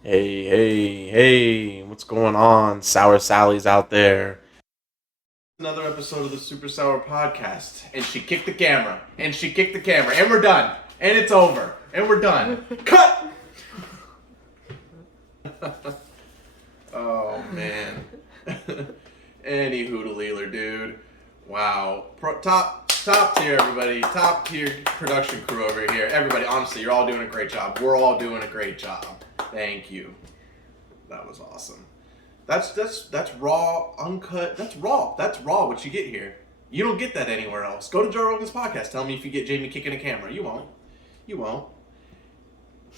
Hey, what's going on? Sour Sally's out there. Another episode of the SuperSour podcast. And she kicked the camera. And we're done. And it's over. And we're done. Cut! Oh, man. Any hoodleeler, dude. Wow. Top tier, everybody. Top tier production crew over here. Everybody, honestly, you're all doing a great job. We're all doing a great job. Thank you. That was awesome. That's raw, uncut. That's raw. That's raw what you get here. You don't get that anywhere else. Go to Joe Rogan's podcast. Tell me if you get Jamie kicking a camera. You won't.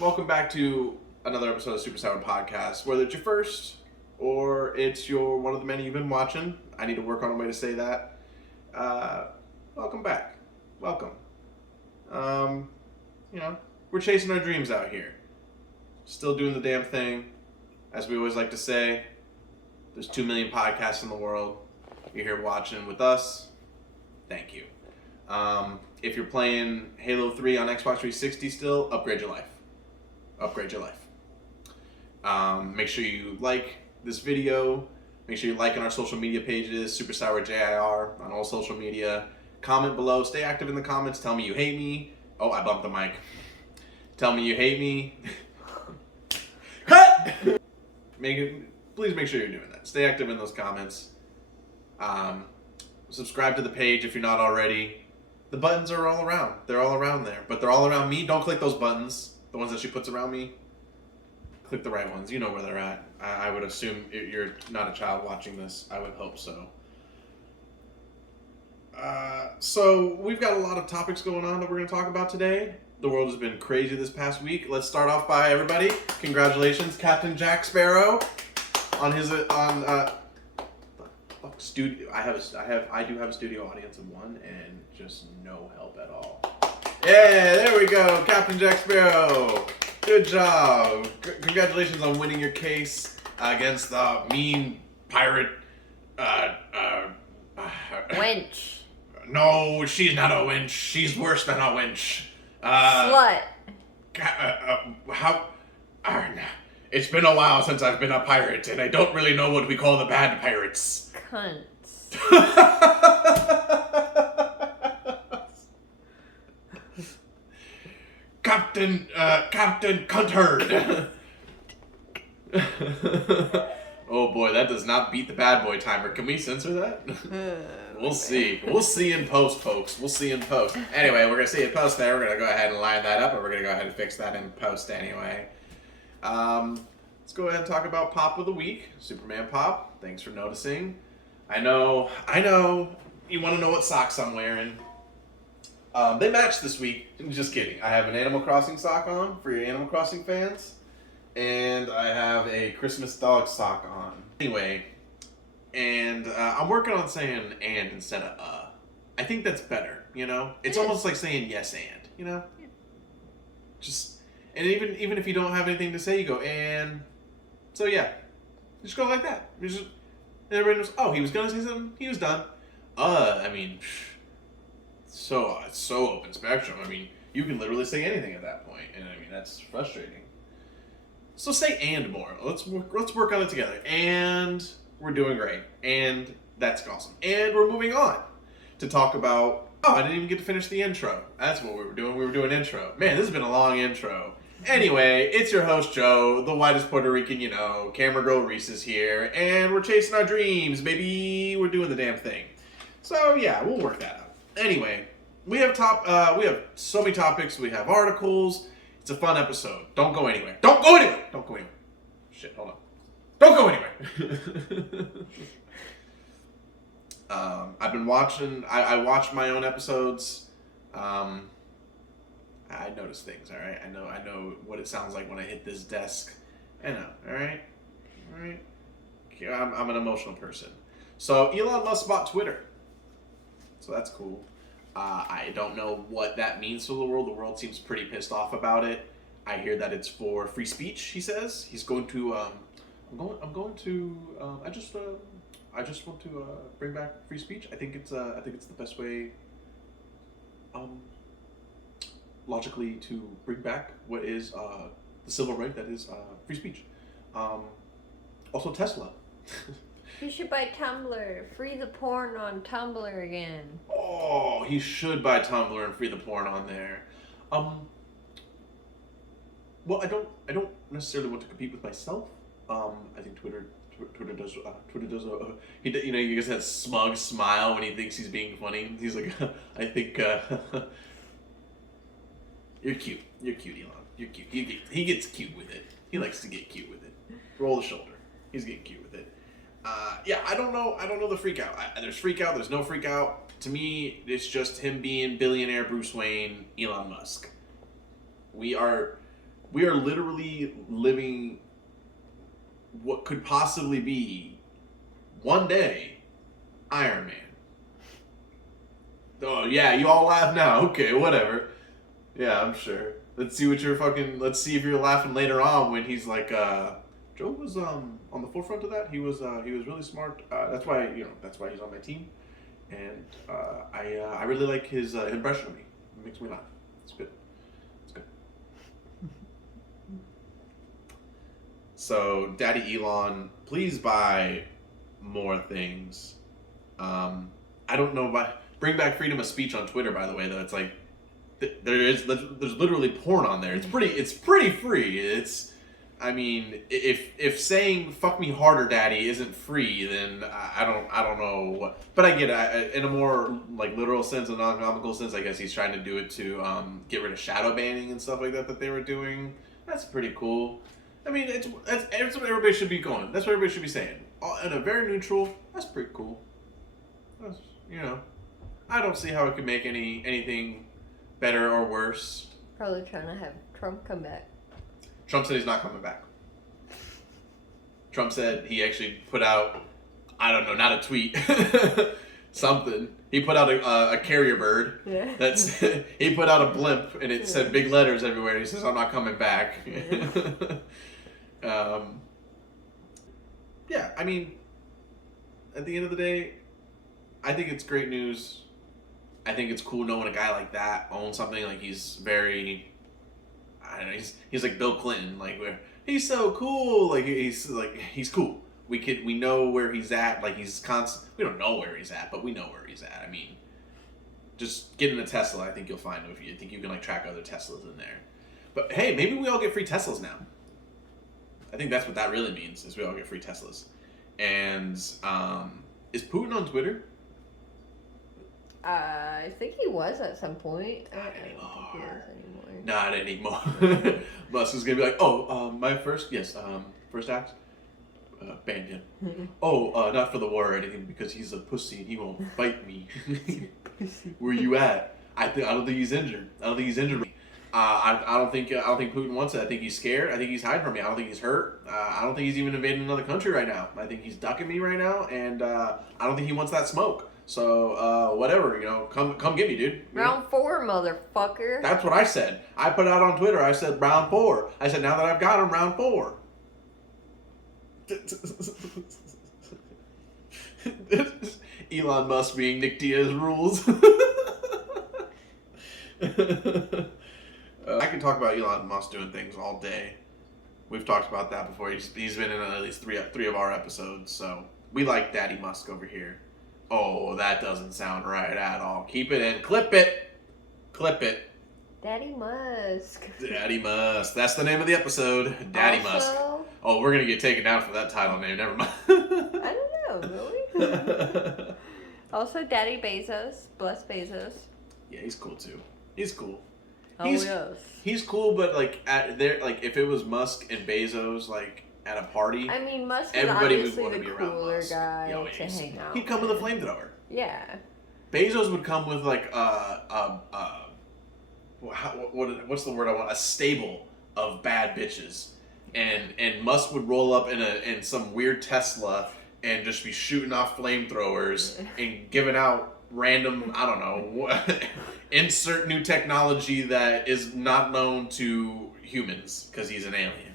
Welcome back to another episode of SuperSour Podcast. Whether it's your first or it's your one of the many you've been watching. I need to work on a way to say that. Welcome back. Welcome. We're chasing our dreams out here. Still doing the damn thing. As we always like to say, there's 2 million podcasts in the world. You're here watching with us. Thank you. If you're playing Halo 3 on Xbox 360 still, upgrade your life. Make sure you like this video. Make sure you're liking our social media pages, SuperSourjir on all social media. Comment below. Stay active in the comments. Tell me you hate me. Oh, I bumped the mic. Tell me you hate me. Cut! Please make sure you're doing that. Stay active in those comments. Subscribe to the page if you're not already. The buttons are all around. They're all around there. But they're all around me. Don't click those buttons. The ones that she puts around me. Click the right ones. You know where they're at. I would assume you're not a child watching this. I would hope so. So we've got a lot of topics going on that we're going to talk about today. The world has been crazy this past week. Let's start off by everybody. Congratulations, Captain Jack Sparrow, on his studio. I do have a studio audience of one, and just no help at all. Yeah, there we go, Captain Jack Sparrow. Good job. Congratulations on winning your case against the mean pirate. Wench. No, she's not a wench. She's worse than a wench. Slut. It's been a while since I've been a pirate, and I don't really know what we call the bad pirates. Cunts. Captain Cuntherd. Oh boy, that does not beat the bad boy timer. Can we censor that? We'll see. We'll see in post, folks. We'll see in post. Anyway, we're going to see in post there. We're going to go ahead and line that up, and we're going to go ahead and fix that in post anyway. Let's go ahead and talk about Pop of the Week. Superman Pop, thanks for noticing. I know. You want to know what socks I'm wearing. They match this week. Just kidding. I have an Animal Crossing sock on for your Animal Crossing fans. And I have a Christmas dog sock on. Anyway, and I'm working on saying and instead of I think that's better, you know? It's almost like saying yes and, you know? Yeah. Just, and even if you don't have anything to say, you go and. So yeah, just go like that. And everybody knows, oh, he was going to say something, he was done. So it's so open spectrum. I mean, you can literally say anything at that point, and I mean, that's frustrating. So say and more. Let's work on it together. And we're doing great. And that's awesome. And we're moving on to talk about... Oh, I didn't even get to finish the intro. That's what we were doing. We were doing intro. Man, this has been a long intro. Anyway, it's your host, Joe, the whitest Puerto Rican you know. Camera girl Reese is here. And we're chasing our dreams, baby. We're doing the damn thing. So, yeah, we'll work that out. Anyway, we have so many topics. We have articles. It's a fun episode. Don't go anywhere. Shit, hold on. Don't go anywhere. I've been watching. I watch my own episodes. I notice things. All right. I know what it sounds like when I hit this desk. I know. All right. Okay, I'm an emotional person. So Elon Musk bought Twitter. So that's cool. I don't know what that means to the world. The world seems pretty pissed off about it. I hear that it's for free speech. He says he's going to. I just want to bring back free speech. I think it's the best way. Logically to bring back what is the civil right that is free speech. Also Tesla. You should buy Tumblr. Free the porn on Tumblr again. Oh, he should buy Tumblr and free the porn on there. Well, I don't necessarily want to compete with myself. I think Twitter does he gets that smug smile when he thinks he's being funny. He's like, I think you're cute, Elon. You're cute. He gets cute with it. He likes to get cute with it. Roll the shoulder. He's getting cute with it. Yeah, I don't know the freak out. There's freak out. There's no freak out. To me, it's just him being billionaire Bruce Wayne, Elon Musk. We are literally living what could possibly be one day Iron Man. Oh yeah, you all laugh now. Okay, whatever. Yeah, I'm sure. Let's see if you're laughing later on when he's like, Joe was on the forefront of that. He was really smart. That's why he's on my team, and I really like his impression of me. It makes me laugh. It's good. It's good. So, Daddy Elon, please buy more things. I don't know bring back freedom of speech on Twitter. By the way, though, it's like there's literally porn on there. It's pretty free. I mean, if saying "fuck me harder, daddy" isn't free, then I don't know what. But I get it. In a more like literal sense, a non-comical sense, I guess he's trying to do it to get rid of shadow banning and stuff like that they were doing. That's pretty cool. I mean, that's what everybody should be going. That's what everybody should be saying. In a very neutral. That's pretty cool. That's, I don't see how it could make anything better or worse. Probably trying to have Trump come back. Trump said he's not coming back. Trump said he actually put out, I don't know, not a tweet, something. He put out a carrier bird. Yeah. He put out a blimp and it said big letters everywhere. He says, "I'm not coming back." Yeah, I mean, at the end of the day, I think it's great news. I think it's cool knowing a guy like that owns something. Like he's very, I don't know. He's like Bill Clinton. Like he's so cool. Like he's cool. We know where he's at. Like he's constant. We don't know where he's at, but we know where he's at. I mean, just get in a Tesla. I think you'll find if you think you can like track other Teslas in there. But hey, maybe we all get free Teslas now. I think that's what that really means. Is we all get free Teslas. And is Putin on Twitter? I think he was at some point. Not anymore. Not anymore. Not anymore. Musk is gonna be like, my first act, ban him. Not for the war or anything because he's a pussy and he won't fight me. Where you at? I don't think he's injured. I don't think he's injured me. I don't think Putin wants it. I think he's scared. I think he's hiding from me. I don't think he's hurt. I don't think he's even invading another country right now. I think he's ducking me right now, and I don't think he wants that smoke. So whatever, come get me, dude. Round 4, motherfucker. That's what I said. I put out on Twitter. I said round 4. I said now that I've got him, round 4. Elon Musk being Nick Diaz rules. I can talk about Elon Musk doing things all day. We've talked about that before. He's been in at least three of our episodes, so we like Daddy Musk over here. Oh, that doesn't sound right at all. Keep it in. Clip it. Clip it. Daddy Musk. Daddy Musk. That's the name of the episode. Daddy Musk. Oh, we're going to get taken down for that title name. Never mind. I don't know, really. Also, Daddy Bezos. Bless Bezos. Yeah, he's cool too. He's cool. Yes. He's cool, but if it was Musk and Bezos at a party, I mean, Musk is everybody obviously would want to the be around cooler Musk. guy to hang out. He'd come with a flamethrower. Yeah. Bezos would come with what's the word I want? A stable of bad bitches, and Musk would roll up in some weird Tesla and just be shooting off flamethrowers and giving out random, I don't know, insert new technology that is not known to humans because he's an alien.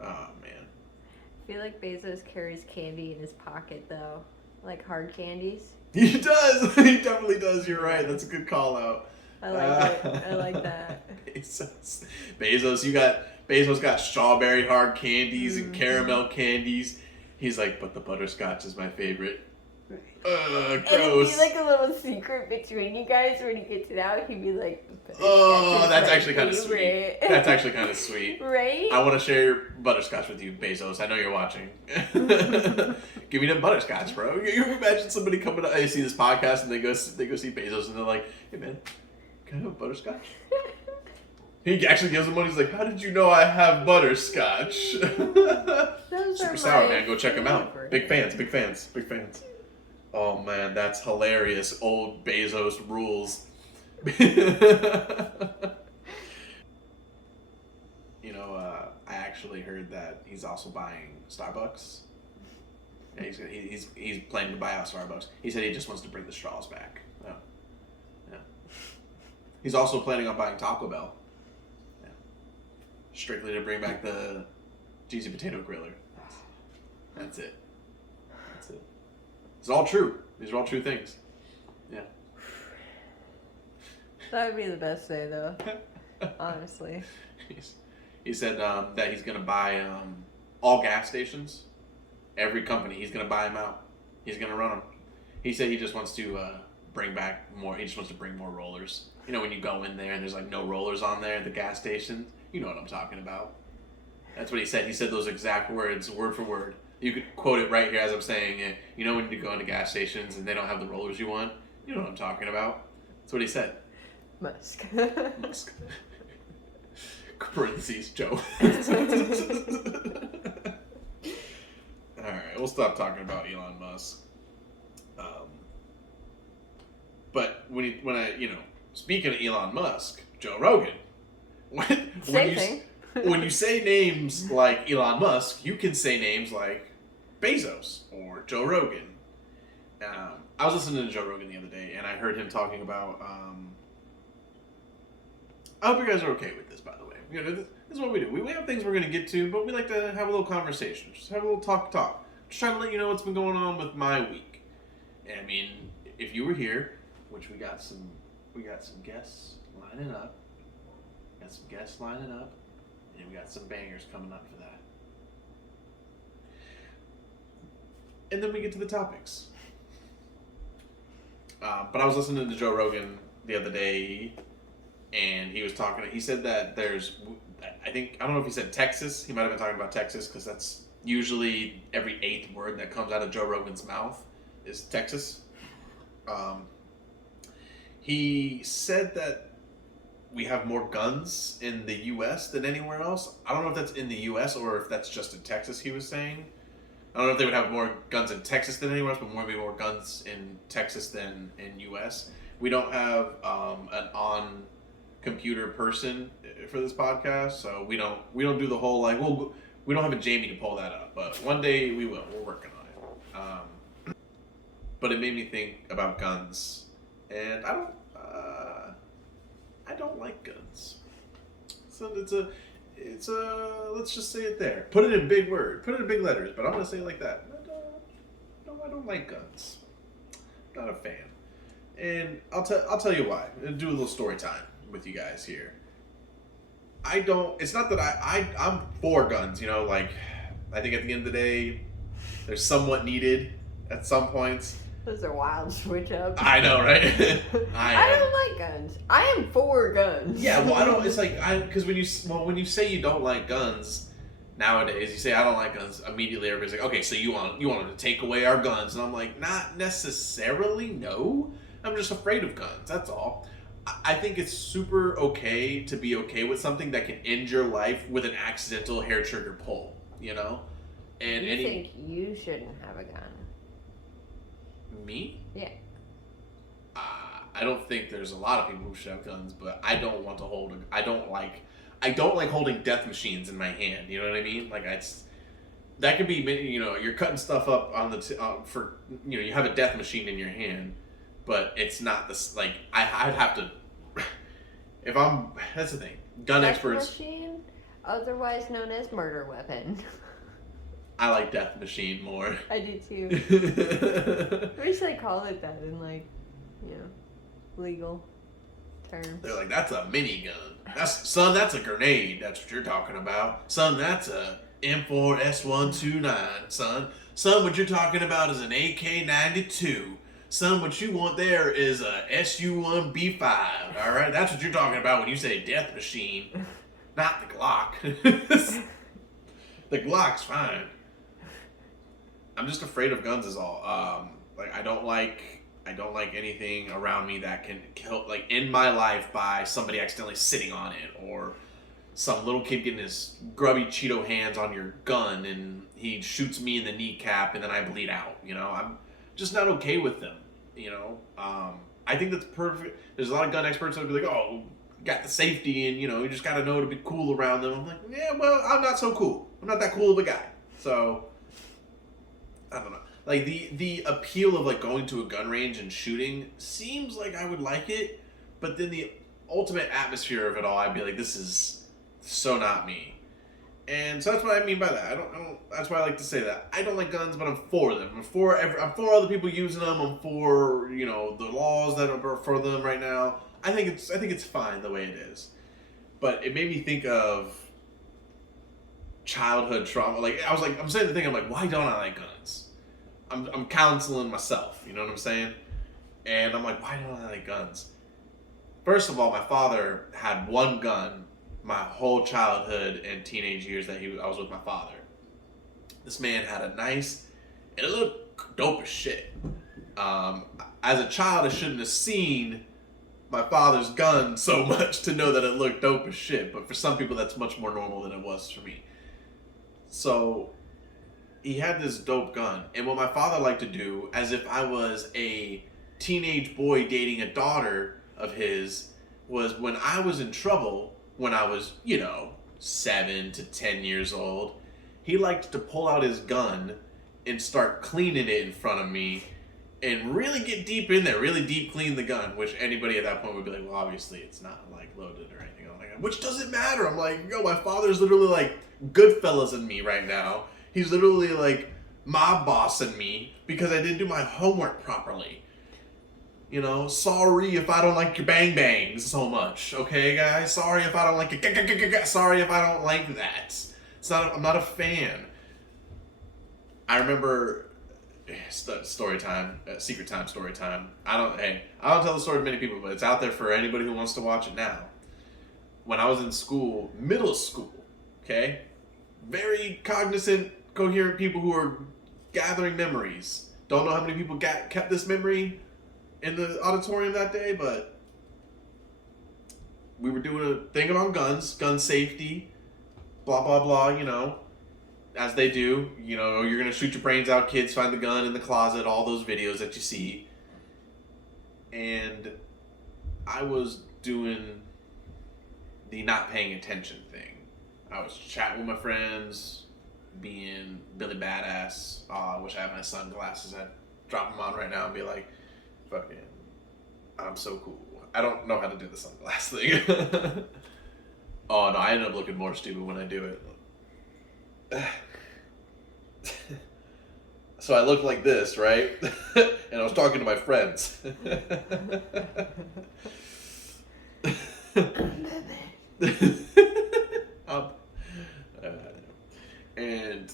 Oh, man. I feel like Bezos carries candy in his pocket, though. Like hard candies. He does. He definitely does. You're right. That's a good call out. I like it. I like that. Bezos, you got Bezos got strawberry hard candies and caramel candies. He's like, but the butterscotch is my favorite. Gross. And it'd be like a little secret between you guys when he gets it out. He'd be like, oh, that's actually kind of sweet. That's actually kind of sweet. Right? I want to share butterscotch with you, Bezos. I know you're watching. Give me them butterscotch, bro. You imagine somebody coming up, they see this podcast and they go see Bezos and they're like, hey man, can I have butterscotch? He actually gives them money. He's like, how did you know I have butterscotch? SuperSour, man. Go check them out. Big fans, big fans, big fans. Oh man, that's hilarious. Old Bezos rules. I actually heard that he's also buying Starbucks. Yeah, he's planning to buy out Starbucks. He said he just wants to bring the straws back. Yeah. Yeah. He's also planning on buying Taco Bell. Yeah. Strictly to bring back the cheesy potato griller. That's it. That's it. It's all true. These are all true things. Yeah. That would be the best day, though. Honestly. He said that he's going to buy all gas stations. Every company, he's going to buy them out. He's going to run them. He said he just wants to bring back more. He just wants to bring more rollers. You know, when you go in there and there's like no rollers on there at the gas station. You know what I'm talking about. That's what he said. He said those exact words, word for word. You could quote it right here as I'm saying it. You know when you go into gas stations and they don't have the rollers you want? You know what I'm talking about. That's what he said. Musk. Musk. Parentheses, Joe. Alright, we'll stop talking about Elon Musk. But when speaking of Elon Musk, Joe Rogan, when you say names like Elon Musk, you can say names like Bezos or Joe Rogan. I was listening to Joe Rogan the other day, and I heard him talking about. I hope you guys are okay with this, by the way. This is what we do. We have things we're going to get to, but we like to have a little conversation. Just have a little talk. Just trying to let you know what's been going on with my week. And I mean, if you were here, which we got some guests lining up. And we got some bangers coming up for that. And then we get to the topics. But I was listening to Joe Rogan the other day, and he was talking. He said that there's, I don't know if he said Texas. He might have been talking about Texas because that's usually every 8th word that comes out of Joe Rogan's mouth is Texas. He said that we have more guns in the U.S. than anywhere else. I don't know if that's in the U.S. or if that's just in Texas, he was saying. I don't know if they would have more guns in Texas than anywhere else, but maybe more guns in Texas than in U.S. We don't have an on-computer person for this podcast, so we don't do the whole, like, we don't have a Jamie to pull that up, but one day we will. We're working on it. But it made me think about guns, and I don't like guns. So it's a let's just say it there. Put it in big letters, but I'm gonna say it like that. I don't like guns. Not a fan. And I'll tell you why. I'll do a little story time with you guys here. It's not that I'm for guns, like I think at the end of the day they're somewhat needed at some points. Those are wild switch ups. I know, right? I don't like guns. I am for guns. Yeah, well, I don't. It's like because when you say you don't like guns nowadays, you say I don't like guns. Immediately, everybody's like, okay, so you want to take away our guns? And I'm like, not necessarily. No, I'm just afraid of guns. That's all. I think it's super okay to be okay with something that can end your life with an accidental hair trigger pull. And you think you shouldn't have a gun? Me? Yeah. I don't think there's a lot of people who should have guns, but I don't want to hold. I don't like holding death machines in my hand. You know what I mean? Like that could be. You're cutting stuff up on the you have a death machine in your hand, but it's not this. Like I'd have to. That's the thing. Gun death experts. Machine, otherwise known as murder weapon. I like death machine more. I do too. I wish they call it that in legal terms. They're like, that's a minigun. Son, that's a grenade. That's what you're talking about. Son, that's a M4S129, son. Son, what you're talking about is an AK-92. Son, what you want there is a SU-1B5. All right, that's what you're talking about when you say death machine, not the Glock. The Glock's fine. I'm just afraid of guns is all. Like I don't like anything around me that can kill, like in my life by somebody accidentally sitting on it, or some little kid getting his grubby Cheeto hands on your gun and he shoots me in the kneecap and then I bleed out. You know, I'm just not okay with them. You know, I think that's perfect. There's a lot of gun experts that would be like, oh, got the safety and, you know, you just got to know to be cool around them. I'm like, yeah, well, I'm not so cool. I'm not that cool of a guy. So, I don't know. Like, the appeal of, like, going to a gun range and shooting seems like I would like it, but then the ultimate atmosphere of it all, I'd be like, this is so not me. And so that's what I mean by that. I don't. That's why I like to say that. I don't like guns, but I'm for them. I'm for other people using them. I'm for, you know, the laws that are for them right now. I think it's fine the way it is. But it made me think of childhood trauma. Like I'm saying the thing. I'm like, why don't I like guns? I'm counseling myself. You know what I'm saying? And I'm like, why don't I like guns? First of all, my father had one gun my whole childhood and teenage years that I was with my father. This man had a nice, and it looked dope as shit. As a child, I shouldn't have seen my father's gun so much to know that it looked dope as shit. But for some people, that's much more normal than it was for me. So he had this dope gun. And what my father liked to do, as if I was a teenage boy dating a daughter of his, was when I was in trouble, when I was, 7 to 10 years old, he liked to pull out his gun and start cleaning it in front of me and really get deep in there, really deep clean the gun, which anybody at that point would be like, well, obviously it's not, like, loaded or anything. I'm like, which doesn't matter. I'm like, my father's literally, like, Goodfellas in me right now. He's literally, like, mob bossing me because I didn't do my homework properly. Sorry if I don't like your bang bangs so much, okay, guys? Sorry if I don't like it. Sorry if I don't like that. I'm not a fan. I remember story time, secret time story time. I don't tell the story to many people, but it's out there for anybody who wants to watch it now. When I was in school, middle school, okay? Very cognizant, coherent people who are gathering memories. Don't know how many people kept this memory in the auditorium that day, but we were doing a thing on guns, gun safety, blah, blah, blah, as they do. You're going to shoot your brains out, kids find the gun in the closet, all those videos that you see. And I was doing the not paying attention thing. I was chatting with my friends, being Billy Badass. I wish I had my sunglasses. I'd drop them on right now and be like, fucking, I'm so cool. I don't know how to do the sunglass thing. Oh no, I end up looking more stupid when I do it. So I look like this, right? And I was talking to my friends. And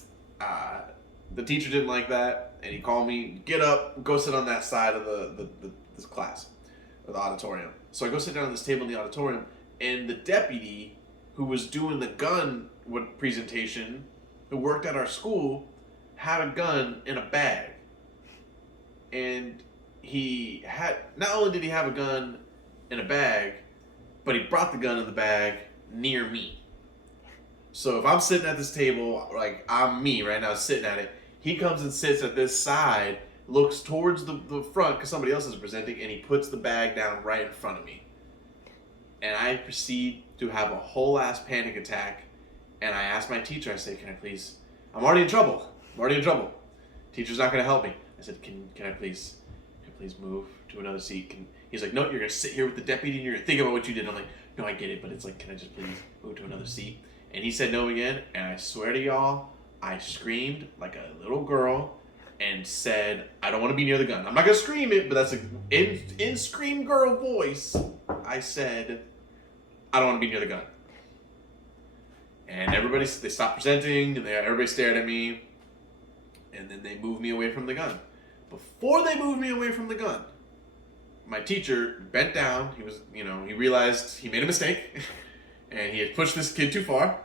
the teacher didn't like that, and he called me, get up, go sit on that side of this class, or the auditorium. So I go sit down at this table in the auditorium, and the deputy who was doing the gun presentation, who worked at our school, had a gun in a bag. And not only did he have a gun in a bag, but he brought the gun in the bag near me. So if I'm sitting at this table, like I'm me right now sitting at it, he comes and sits at this side, looks towards the front because somebody else is presenting, and he puts the bag down right in front of me. And I proceed to have a whole ass panic attack, and I ask my teacher, I say, can I please, I'm already in trouble. Teacher's not going to help me. I said, can I please move to another seat? He's like, no, you're going to sit here with the deputy and you're going to think about what you did. I'm like, no, I get it, but it's like, can I just please move to another seat? And he said no again, and I swear to y'all, I screamed like a little girl, and said, I don't want to be near the gun. I'm not going to scream it, but that's in scream girl voice. I said, I don't want to be near the gun. And they stopped presenting, and everybody stared at me, and then they moved me away from the gun. Before they moved me away from the gun, my teacher bent down. He realized he made a mistake, and he had pushed this kid too far,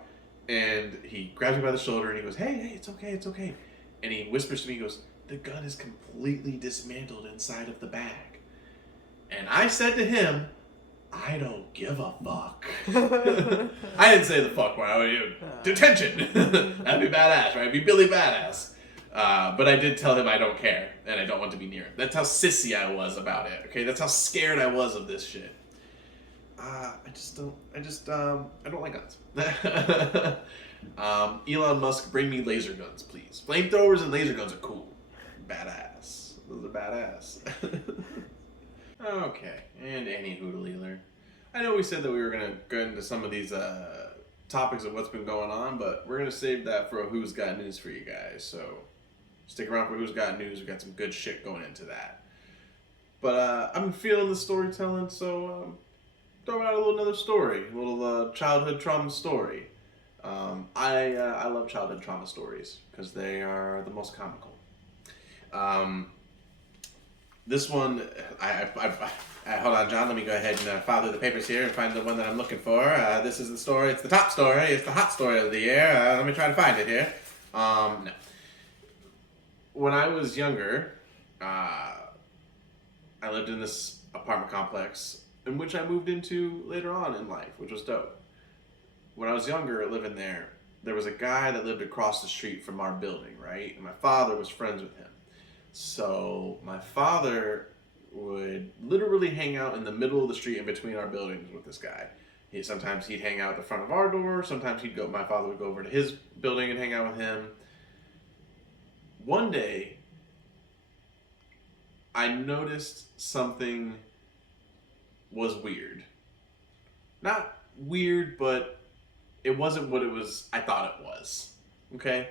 and he grabs me by the shoulder, and he goes, hey, it's okay. And he whispers to me, he goes, the gun is completely dismantled inside of the bag. And I said to him, I don't give a fuck. I didn't say the fuck part. Detention. That'd be badass, right? Be Billy Badass. But I did tell him I don't care and I don't want to be near him. That's how sissy I was about it. Okay, that's how scared I was of this shit. I don't like guns. Elon Musk, bring me laser guns, please. Flamethrowers and laser guns are cool. Badass. Those are badass. Okay, and any hoodlealer. I know we said that we were going to go into some of these topics of what's been going on, but we're going to save that for a Who's Got News for you guys. So stick around for Who's Got News. We've got some good shit going into that. But I'm feeling the storytelling, so throw out another story, a little childhood trauma story. I love childhood trauma stories because they are the most comical. This one, hold on, John. Let me go ahead and file through the papers here and find the one that I'm looking for. This is the story. It's the top story. It's the hot story of the year. Let me try to find it here. No. When I was younger, I lived in this apartment complex in which I moved into later on in life, which was dope. When I was younger, living there was a guy that lived across the street from our building, right? And my father was friends with him. So my father would literally hang out in the middle of the street in between our buildings with this guy. Sometimes he'd hang out at the front of our door. Sometimes my father would go over to his building and hang out with him. One day, I noticed something was weird. Not weird, but it wasn't what I thought it was. Okay?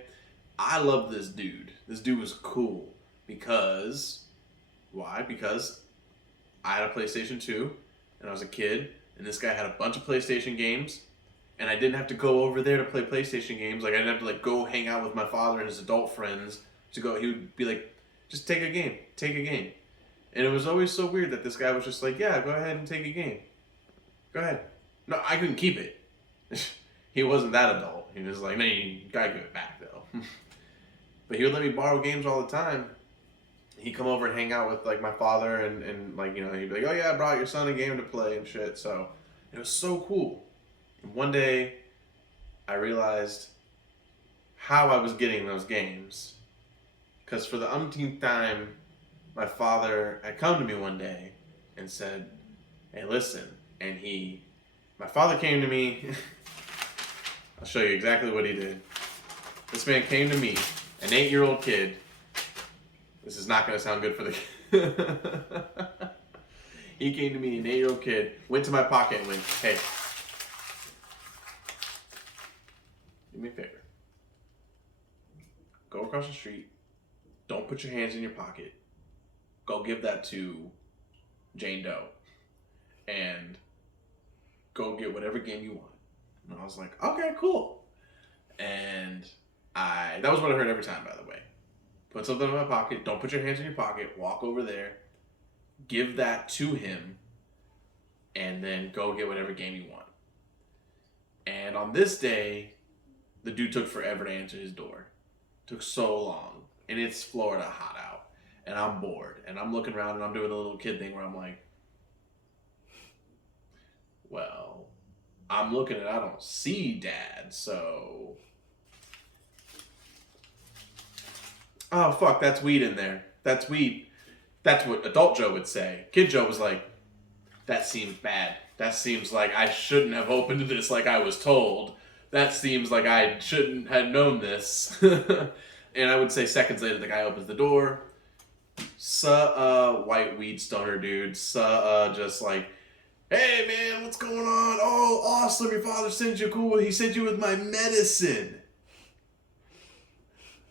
I love this dude. This dude was cool. Why? Because I had a PlayStation 2, and I was a kid, and this guy had a bunch of PlayStation games, and I didn't have to go over there to play PlayStation games. Like, I didn't have to, go hang out with my father and his adult friends to go. He would be like, just take a game. And it was always so weird that this guy was just like, yeah, go ahead and take a game. Go ahead. No, I couldn't keep it. He wasn't that adult. He was like, no, you gotta give it back, though. But he would let me borrow games all the time. He'd come over and hang out with, my father, and he'd be like, oh, yeah, I brought your son a game to play and shit. So it was so cool. And one day, I realized how I was getting those games. Because for the umpteenth time, my father had come to me one day and said, hey, listen. And my father came to me. I'll show you exactly what he did. This man came to me, an 8-year-old kid. This is not going to sound good for the kid. He came to me, an 8-year-old kid, went to my pocket and went, hey, do me a favor. Go across the street. Don't put your hands in your pocket. Go give that to Jane Doe. And go get whatever game you want. And I was like, okay, cool. And that was what I heard every time, by the way. Put something in my pocket. Don't put your hands in your pocket. Walk over there. Give that to him. And then go get whatever game you want. And on this day, the dude took forever to answer his door. Took so long. And it's Florida hot out. And I'm bored. And I'm looking around and I'm doing a little kid thing where I'm like, well, I'm looking and I don't see Dad, so... Oh, fuck, that's weed in there. That's weed. That's what adult Joe would say. Kid Joe was like, that seems bad. That seems like I shouldn't have opened this like I was told. That seems like I shouldn't have known this. And I would say seconds later, the guy opens the door. White weed stoner dude. Just like, hey man, what's going on? Oh, awesome, your father sent you cool. He sent you with my medicine.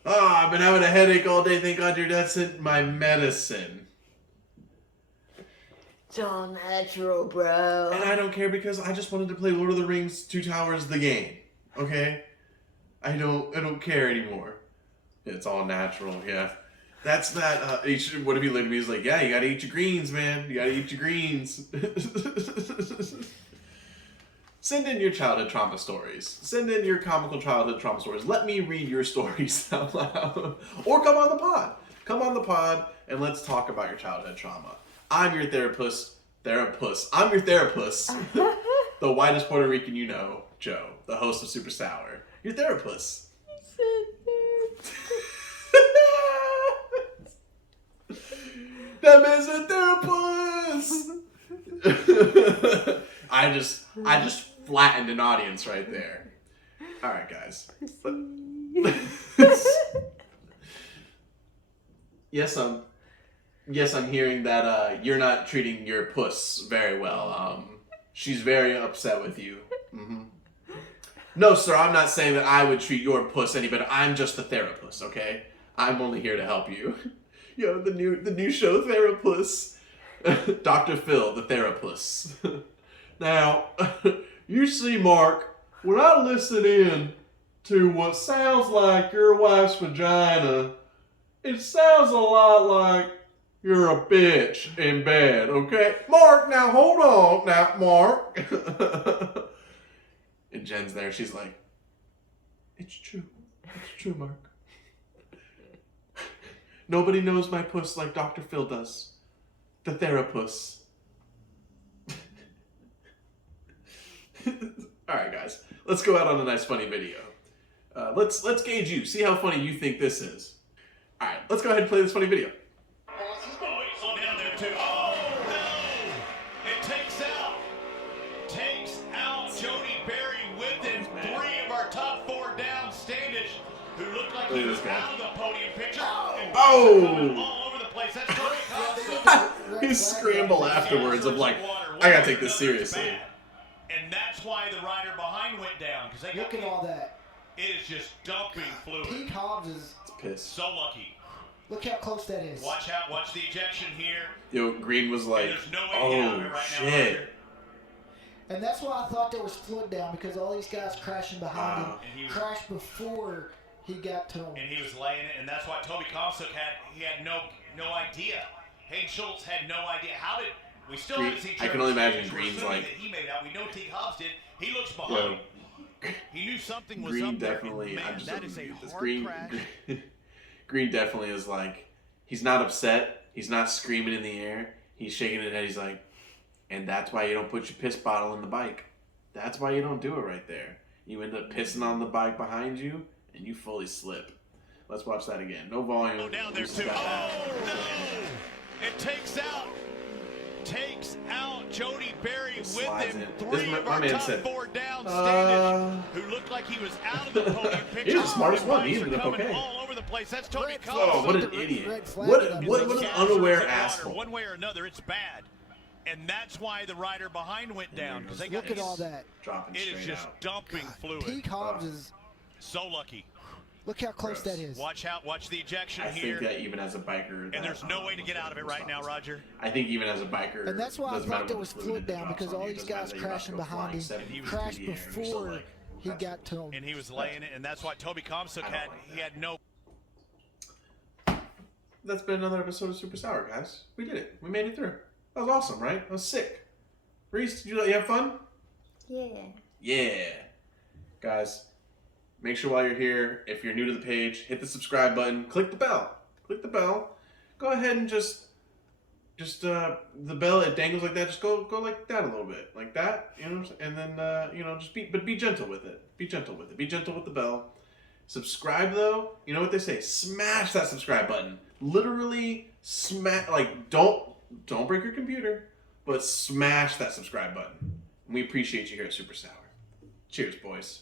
Oh, I've been having a headache all day. Thank God your dad sent my medicine. It's all natural, bro. And I don't care because I just wanted to play Lord of the Rings 2 Towers the game. Okay? I don't care anymore. It's all natural, yeah. That's that, what if he looked at me? He's like, yeah, you gotta eat your greens, man. You gotta eat your greens. Send in your childhood trauma stories. Send in your comical childhood trauma stories. Let me read your stories out loud. Or come on the pod. Come on the pod and let's talk about your childhood trauma. I'm your therapist. I'm your therapist. The whitest Puerto Rican you know, Joe, the host of SuperSour. Your therapist. That man's a therapist. I just flattened an audience right there. All right, guys. Yes, I'm hearing that you're not treating your puss very well. She's very upset with you. Mm-hmm. No, sir, I'm not saying that I would treat your puss any better. I'm just the therapist, okay? I'm only here to help you. Yo, the new show, Therapus. Dr. Phil, the therapist. Now, you see, Mark, when I listen in to what sounds like your wife's vagina, it sounds a lot like you're a bitch in bed, okay? Mark, now hold on. Now, Mark. And Jen's there. She's like, it's true. It's true, Mark. Nobody knows my puss like Dr. Phil does. The therapus. Alright, guys. Let's go out on a nice funny video. Let's gauge you. See how funny you think this is. Alright, let's go ahead and play this funny video. Oh, he's on down there too. Oh, no! It takes out Jody Berry within 3 of our top 4 down. Standish, who looked like he was out of the podium picture. And coming all over the place. That's Tony Cobb. He scrambled afterwards of like, I gotta take this seriously. And that's why the rider behind went down. Because they look at all that. It is just dumping fluid. Pete Hobbs is pissed. So lucky. Look how close that is. Watch out. Watch the ejection here. Yo, Green was like, oh, shit. And that's why I thought there was fluid down, because all these guys crashing behind him crashed before he got to him. And he was laying it, and that's why Toby Comstock had no idea. Hayden Schultz had no idea. How did we still haven't seen? I can only imagine Green's like, he made out. We know Teague Hobbs did. He looks behind. He knew something was Green up there. definitely. Man, I'm just that is a hard Green. crash. Green definitely is like, he's not upset. He's not screaming in the air. He's shaking his head. He's like, and that's why you don't put your piss bottle in the bike. That's why you don't do it right there. You end up pissing on the bike behind you, and you fully slip. Let's watch that again. No volume. Go down there too. Oh no! It takes out Jody Berry within 3 of our top 4 down. Standish, who looked like he was out of the podium picture. He's the smartest one. He ended up okay. All over the place. That's Tony Cobb. Oh, what an idiot! What an unaware asshole. One way or another, it's bad. And that's why the rider behind went down. Because they got look at all that. Dropping it is just dumping fluid. Pete Hobbs is so lucky. Look how close that is. Watch out. Watch the ejection I here. think that even as a biker, and there's no way to get out of it right now, Roger. I think even as a biker, and that's why I thought there was fluid down, because all these guys crashing behind him crashed before he got to him. And he was laying it, and that's why Toby Comstock had no. That's been another episode of SuperSour, guys. We did it. We made it through. That was awesome, right? That was sick. Reese, did you have fun? Yeah. Yeah. Guys, make sure while you're here, if you're new to the page, hit the subscribe button, click the bell. Click the bell. Go ahead and just the bell, it dangles like that, just go like that a little bit. Like that, you know, and then just be gentle with it. Be gentle with it. Be gentle with the bell. Subscribe though, you know what they say, smash that subscribe button. Literally smash, like don't break your computer, but smash that subscribe button. We appreciate you here at SuperSour. Cheers, boys.